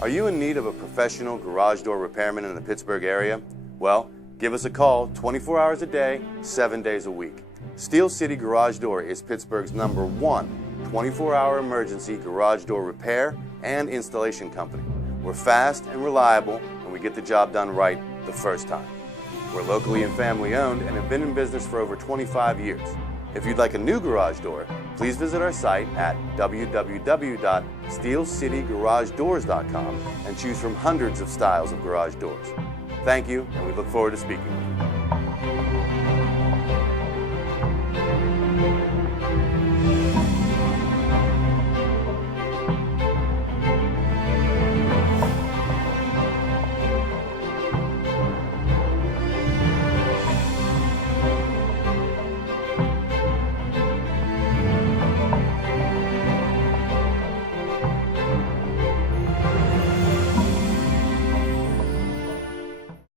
Are you in need of a professional garage door repairman in the Pittsburgh area? Well, give us a call 24 hours a day, 7 days a week. Steel City Garage Door is Pittsburgh's #1 24-hour emergency garage door repair and installation company. We're fast and reliable, and we get the job done right the first time. We're locally and family owned and have been in business for over 25 years. If you'd like a new garage door, please visit our site at www.steelcitygaragedoors.com and choose from hundreds of styles of garage doors. Thank you, and we look forward to speaking with you.